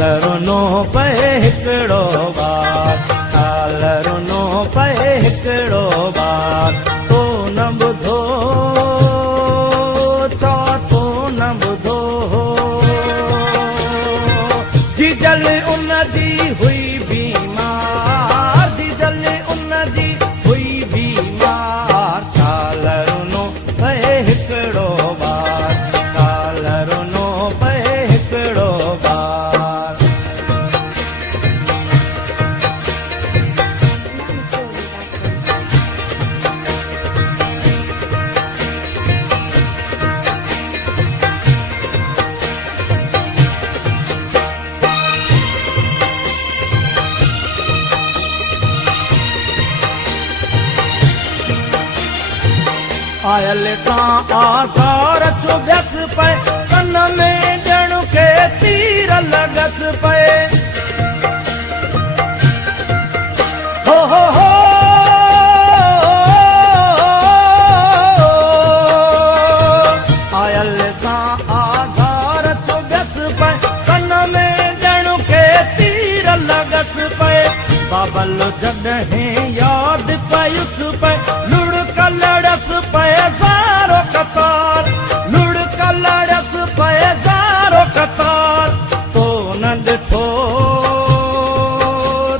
काल रुनो पए हिकिड़ो बार, काल रुनो पए हिकिड़ो बार, तो न ॿुधो चओ तो न ॿुधो। जीजल उन जी हुई बीमार, जीजल उन जी हुई बीमार, काल रुनो पए हिकिड़ो बार, काल रुनो पए हिकिड़ो बार। आयल सां आज़ार चुभ्यस पए, कन में ॼण खे तीर लॻस पए। हो आयल सां आज़ार चुभ्यस पए, कन में ॼण खे तीर लॻस पए। बाबल जॾहिं यादि पयुस पए, लुड़क लड़स पए ज़ारो कतार, लुड़क लड़स पए ज़ारो कतार, तो न ॾिठो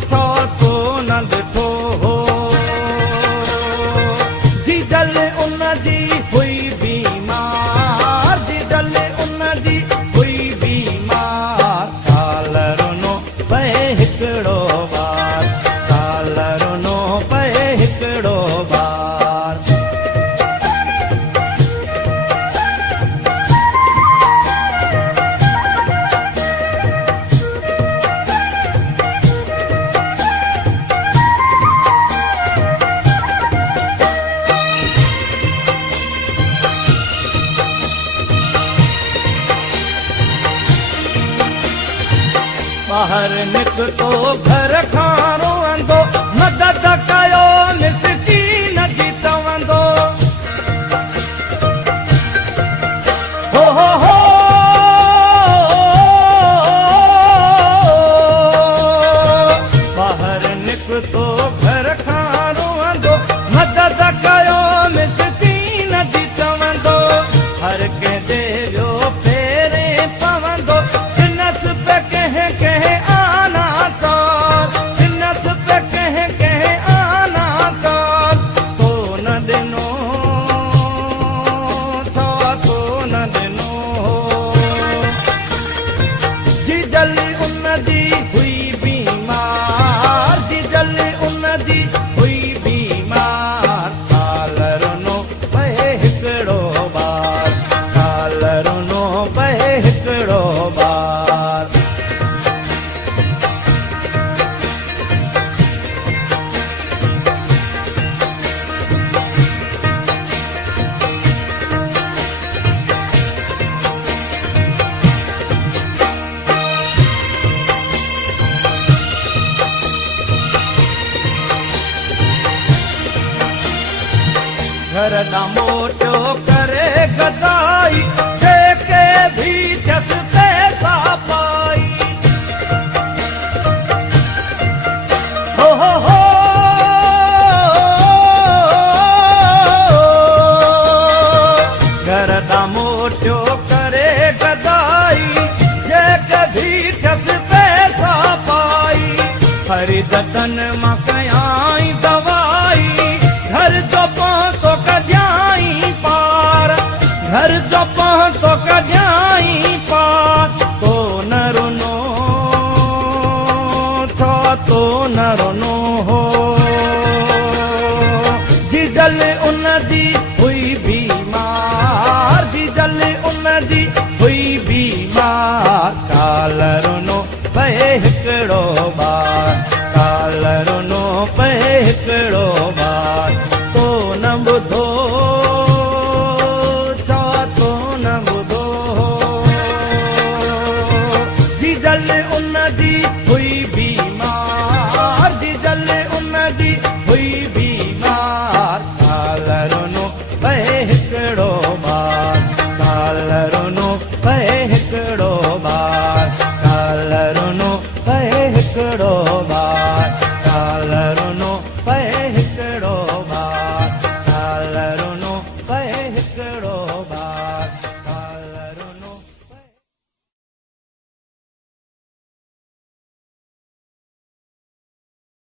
छा तो न ॾिठो। जीजल उन जी हुई बीमार, जीजल उन जी हुई बीमार, काल रुनो पए हिकिड़ो बार, काल रुनो पए हिकिड़ो बार। ॿाहिरि निकितो घर खां रोअंदो, मदद कयो मिसकीन जी चवंदो। हो ॿाहिरि निकितो घर खां रोअंदो, मदद कयो मिसकीन जी चवंदो। हर कंहिंजे वियो फेरे पवंदो, दिनस पे कंहिं कंहिं आना चार, दिनस पे कंहिं कंहिं आना चार, तो न ॾिनो छा तो न ॾिनो। जीजल उन जी हुई बीमार, जीजल उन जी हुई बीमार, काल रुनो पए हिकिड़ो बार, काल रुनो पए हिकिड़ो बार। घर ॾां मोटियो करे गदाई, जेके भी थियस पैसा पाई। हो घर ॾां मोटियो करे गदाई, जेके भी थियस पैसा पाई। ख़रीद तन मां कयाई दवाई, घर जो पहुतो कढियाई पार, घर जो पहुतो कढियाई पार, तो न रुनो छा तो न रुनो। जीजल उन जी हुई बीमार, जीजल उन जी हुई बीमार, काल रुनो पए हिकिड़ो बार, काल रुनो पए हिकिड़ो बार, तो न ॿुधो छा तो न ॿुधो। जीजल उन जी हुई बीमार, जीजल उन जी हुई